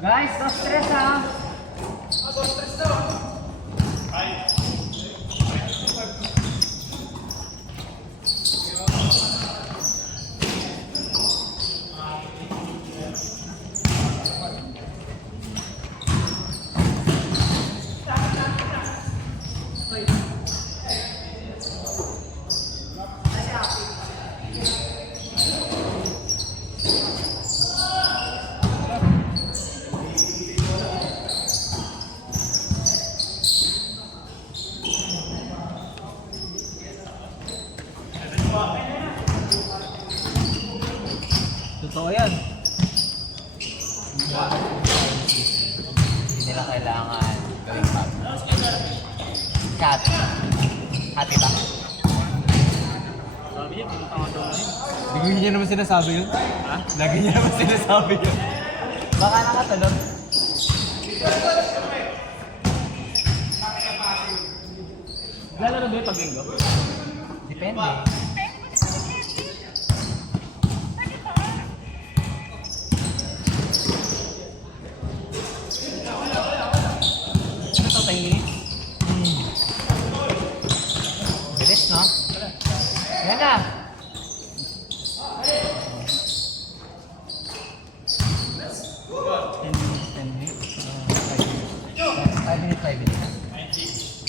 Guys, no stress ha. Totoo yan. Hindi nila kailangan gawing pub. Cut. Hati ba? Sabi niya, pinutang daw rin. Lagi niya naman sinasabi yun. Ha? Lagi niya naman sinasabi yun. Baka nakatulog. Lalaro ba yung pag-linggo? Depende. Ano to, 10 minutes? Bilis, no? Yan na. 10 minutes. 5 minutes, 5 minutes.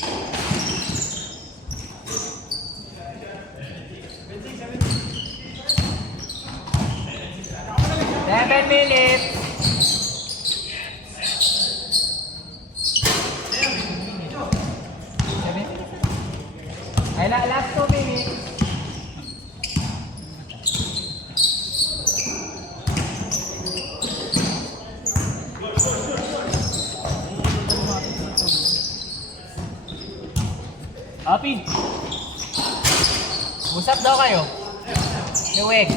Seven minutes. Ay, last 2 minutes. Happy! Usap daw kayo. Luweg.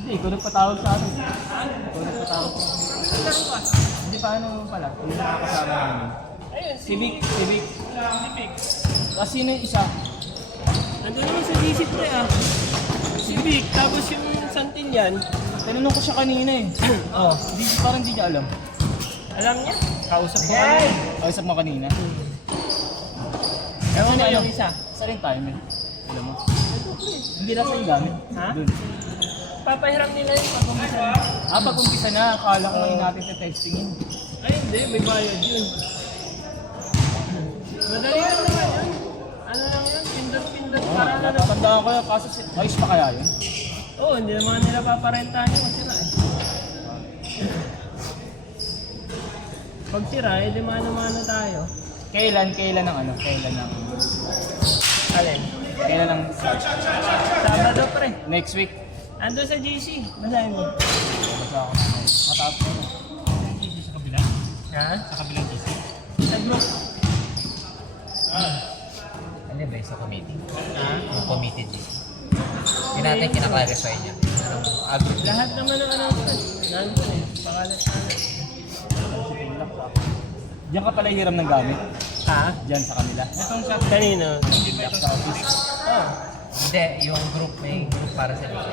Hindi, ikaw nagpatawag sa akin. Ikaw nagpatawag sa akin. Hindi, paano pala? Hindi nakakasama namin. Civic. Tapos sino yung isa? Nandun naman sa GC pre ah. Si Vic, tapos yung Santillan, Tinanong ko siya kanina eh. Oh, hindi, parang hindi niya alam. alam niya? Kausap ko Yay! kanina. Kausap mo kanina. Ewan Ano na yung yung isa. Isa rin tayo, men. Alam mo. Hindi na sa'yo gamit. Ha? Dun. Papahiram nila yung pag-umpisa. Pag-umpisa na, akala ko ngayon natin sa testingin. Ay hindi, may bayad yun. Madali lang naman yun. Ano lang yun, pindot-pindot Oo, para na lang. natatandaan ko yun, kaso ayos pa kaya yun? Oo, hindi naman nila paparentahan yung sira eh. Pag sira, eh di mano-mano tayo. Kailan ang ano? Kailan ang... Alin? Kailan ang... Sabado pre. Next week? Ando sa GC. Basahin mo. Basta ako na. Mataas ko na. Sa kabila? Ha? Sa kabilang GC? Sa group. Ano ba yung sa committee? Ha? Yung committee dito. Yung natin kinaklarify niya. Anong agro? Lahat naman ng announcement. Nandun eh. Pakalat-kalat. Diyan ka pala hiram ng gamit? Ha? Diyan sa kanila? Itong sa kanino? Sa office? Oh. Hindi, yung group may group para sa liga.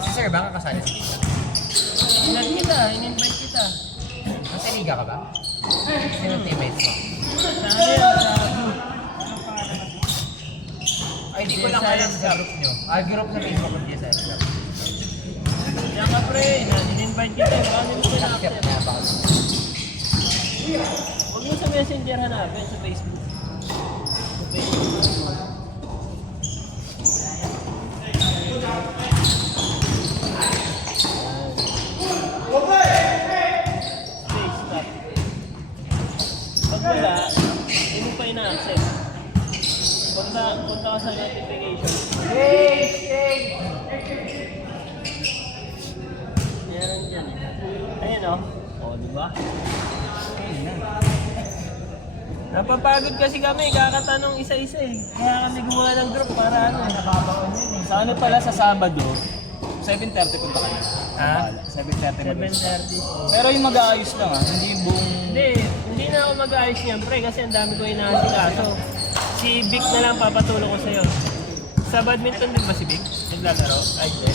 Si Sir ba kasali sa liga? Inan kita, in-invite kita. Nasa liga ka ba? Sino teammates mo? Sa ano yan? Sa group. Ay, di ko lang alam sa group nyo. Group sa Facebook ng GSL. Diyan ka pre, in-invite kita. Baka hindi mo Accept pinakasip. na ba? Huwag mo sa messenger hanapin sa Facebook. Sa Facebook. Stay, stop. Pag wala, hindi mo pa ina-accept. Punta ka sa notification. Meron dyan eh. Ayun o. O, di ba? Napapagod kasi kami, kakatanong isa-isa eh. Kaya kami gumawa ng group para ano eh. Nababaon yun eh. Sa ano pala sa Sabado, 7:30 punta kayo. Ha? 7:30 mag-ayos. 7:30. Pero yung mag-aayos lang ah, hindi yung buong... Hindi na ako mag-ayos niyan pre kasi ang dami ko inaasikaso. Si Vic na lang papatulong ko sa'yo. Sa badminton din ba si Vic? Naglalaro? Ay, hindi.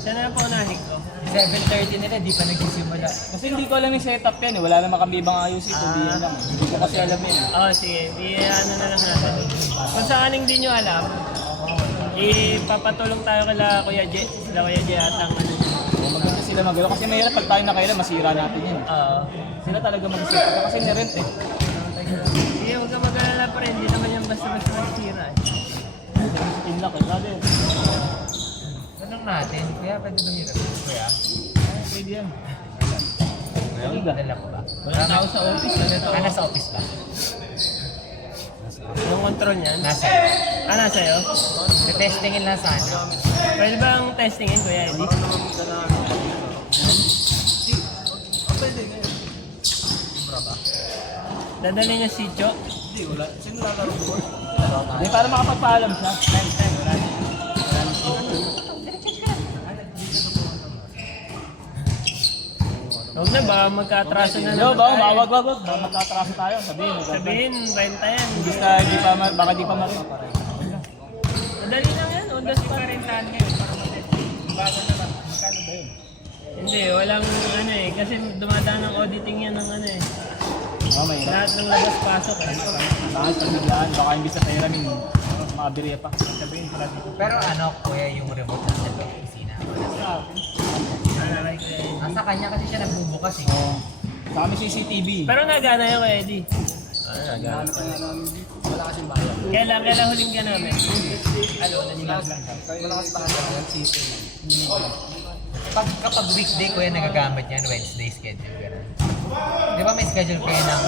Siya na po nahin ko. 7:30 nila, di pa nagsisimula. Kasi hindi ko alam yung setup yan eh. Wala naman kami ibang ayos ito. Hindi yan lang. Hindi ko kasi alam yun. Oo, sige. Ano na lang natin. Kung saan hindi nyo alam, ipapatulong tayo kila Kuya J. Sila Kuya J at ang ano. Maganda sila magano. Kasi mahirap pag tayo nakailan, masira natin yun. Oo. Sila talaga mag-isip. Kasi nirent eh. Sige, huwag ka mag-alala pa rin. Hindi naman yan basta-basta nasira eh. Skin lock eh. Brother. Tanong natin, kaya pwede ba hirap? Kuya? Pwede yan. Kuya, dala ko ba? Wala tao sa office. Nasa office ba? Yung control niyan? Nasa. Nasa iyo? Testingin lang sana. Pwede bang testingin, Kuya Eddie? Dadali niya si Cho. Hindi, para makapagpaalam siya. Wala na. Huwag na ba, magka-atraso na Yo, naman wag. tayo. Baka magtatraso tayo. Sabihin. Sabihin, renta yan. Imbis na hindi pa, baka di pa marin. Madali lang yan, on the spot. Rentahan ngayon para bago naman. Magkano ba yun? Hindi, walang ano eh. Kasi dumadaan ng auditing yan ng ano eh. Oh, may hirap. Lahat ng labas-pasok eh. Bakit pag naglaan, baka imbis na tayramin, makabiriya pa. Sabihin pala dito. Pero ano, kuya, yung remote nasa loob opisina. Nasa kanya kasi siya nagbubukas eh. Oo. Sa kami CCTV. Pero nagana yun kay Eddie. Wala kasing bayan. Kailan huling ka namin? Ano, nanilag lang. Wala kasing bayan. Kapag weekday kuya nagagamit yan, Wednesday schedule gano'n. Di ba may schedule kayo ng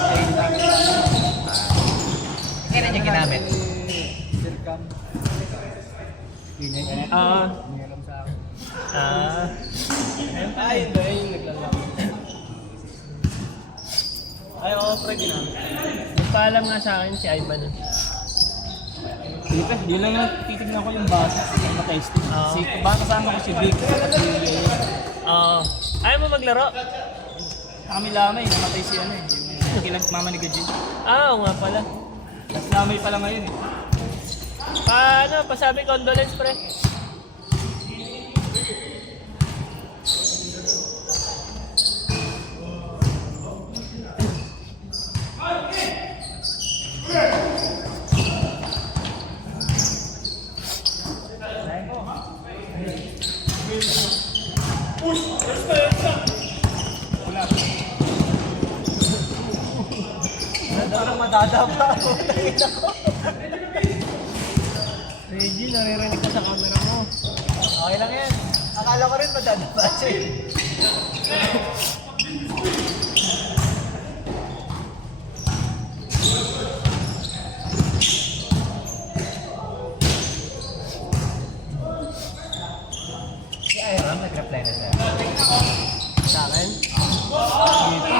kailan niya ginamit? Ay, hindi. Yung naglalaro. Ay, oo, pre, ginamit. Nagpaalam nga sa akin si Ivan. Dito, yun lang yung titignan ko yung basa. Yung matesting. Oo. Baka kasama ko si Vic. Oo. Ayaw mo maglaro? Kami lamay, namatay si ano eh. Yung kinagmama ni Gajin. Oo nga pala. Tapos lamay pala ngayon eh. Pasabi condolence pre. Parang madadapa ako. Reggie, naririnig ka sa camera mo. Okay lang yan. Akala ko rin madadapa siya eh. Si Iram nag-reply na sa'yo. Sa akin? Hindi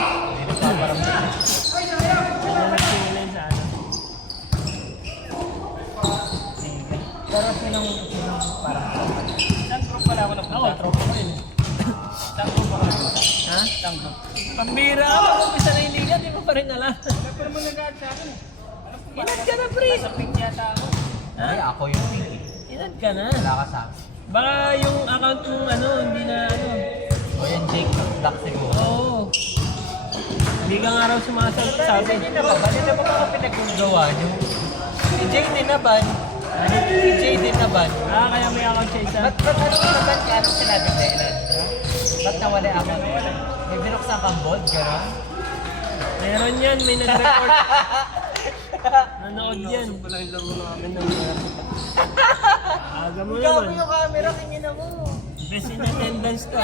nagpaparamdam. Nagsimula sa ano. Pero sinong parang Isang group pala ako Ako, tropa ko yun eh. Isang group ako nagpunta. Ha? Isang group. Pambira ako, umpisa na yung liga, di mo pa rin alam. Pero mo nag-add sa akin eh. Inad ka na pre. Sa pink yata ako. Ay, ako yung thinking. Inad ka na. Wala ka sa akin. Baka yung account mong ano, hindi na ano. O yan, Jake, black siguro. Oo. Hindi ka nga raw sumasabi. Hindi na ba? Bali na ba mga pinag-gawa nyo? Si Jake din na ba? Si Jake din na ba? Kaya may account siya isa. Ba't ano naman ka? Anong sinabi sa ilan? Ba't nawala ako? May binuksan kang board, gano'n? Meron yan, may nag-report. Nanood yan. Aga mo Gago naman. yung camera, tingin ako. Best in attendance ka.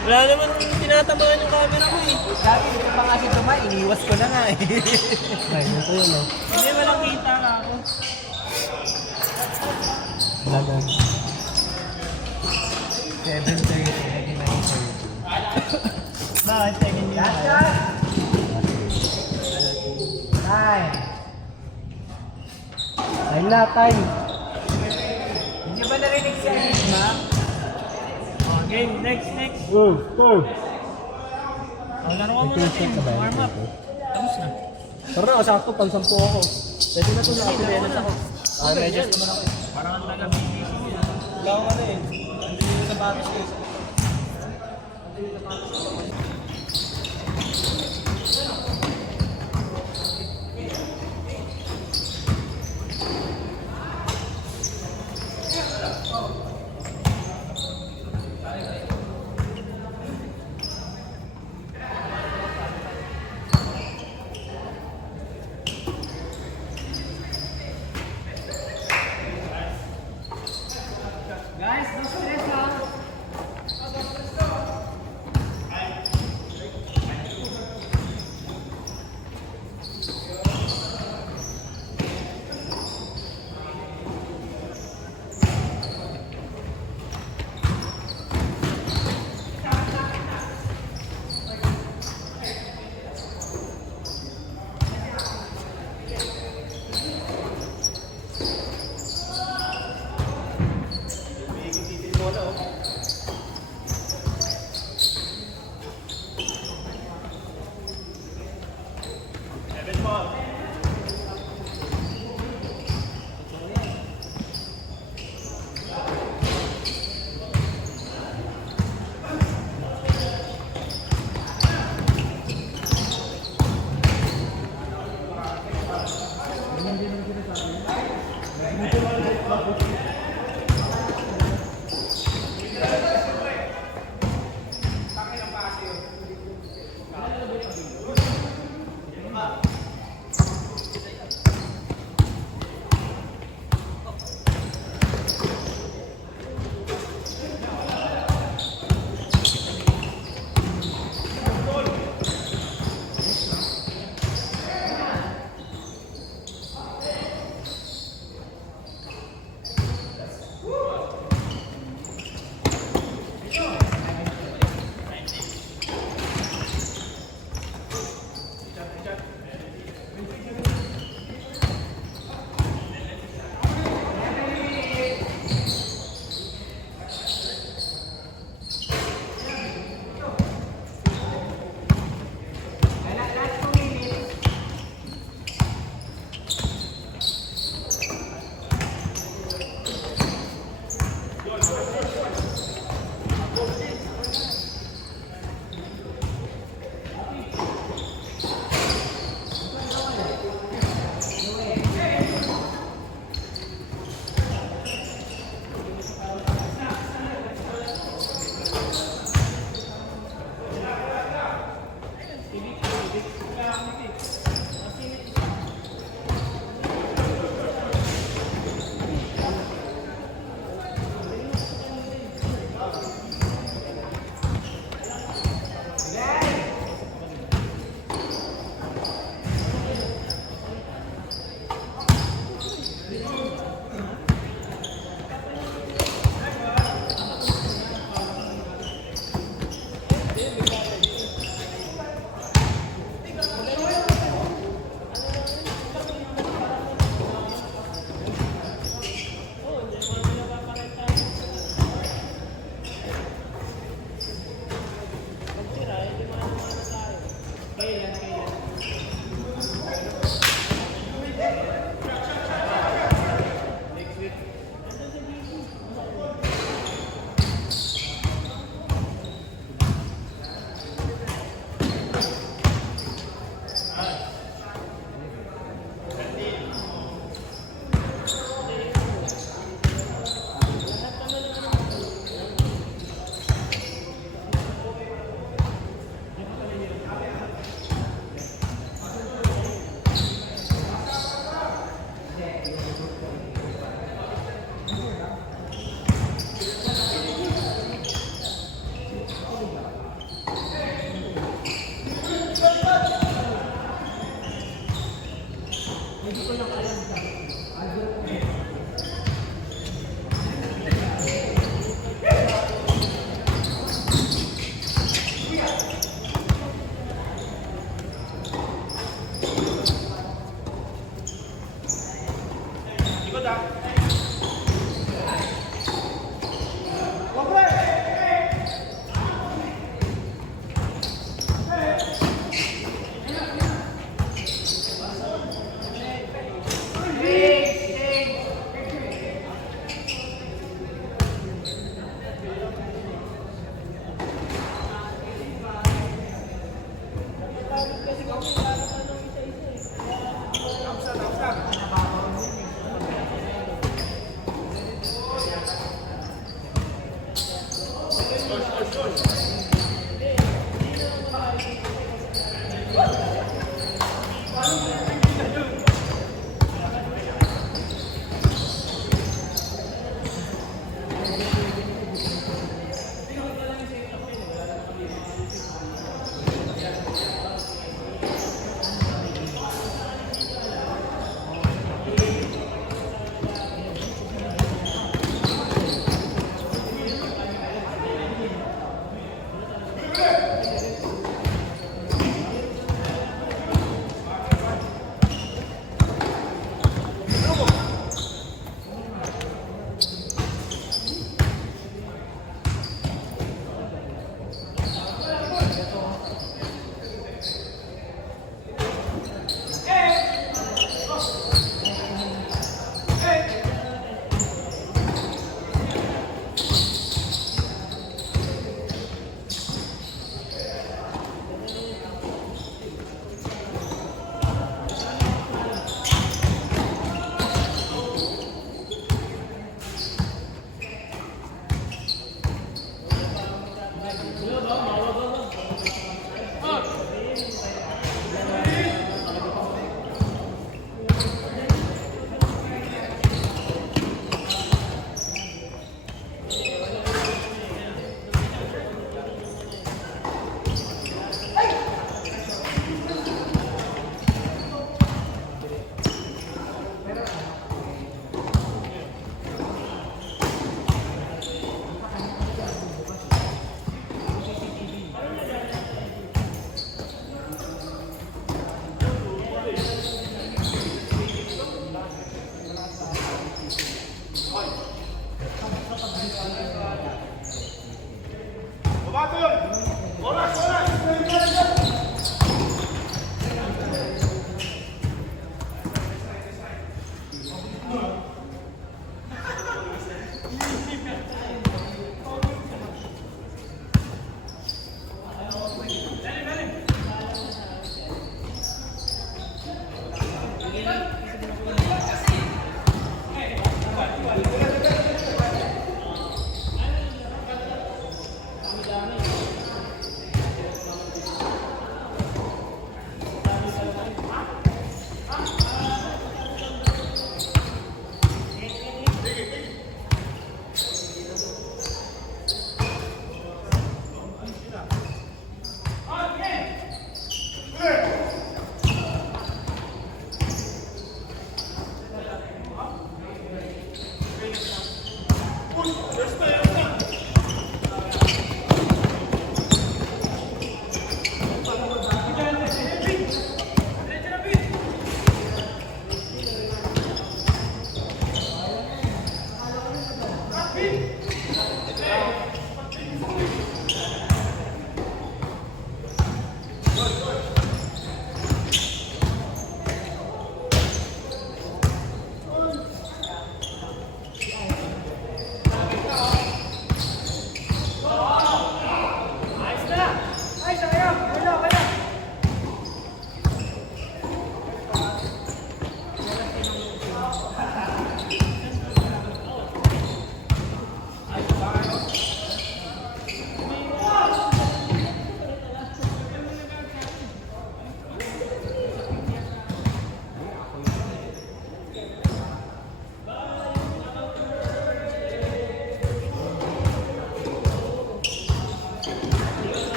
Wala naman tinatamaan yung camera mo eh. Gago, hindi ko pa nga si Tuma, iniwas ko na nga eh. Ay, ito yun oh. Hindi, walang kita ka ako. Lago. 7:30, naging 9:30. Bakit second year tayo? Time. Time na, time. Hindi ba narinig si Anisma? Oh, game, next. Go. Oh, laro ka muna team. Warm up. Tapos na. Tara, sakto, pag 10 ako. Pwede na ito sa akin. Ako, Register naman ako. Parang ang taga-BBC. Wala ko ano eh. sapatos ko. Guys, don't stress ha.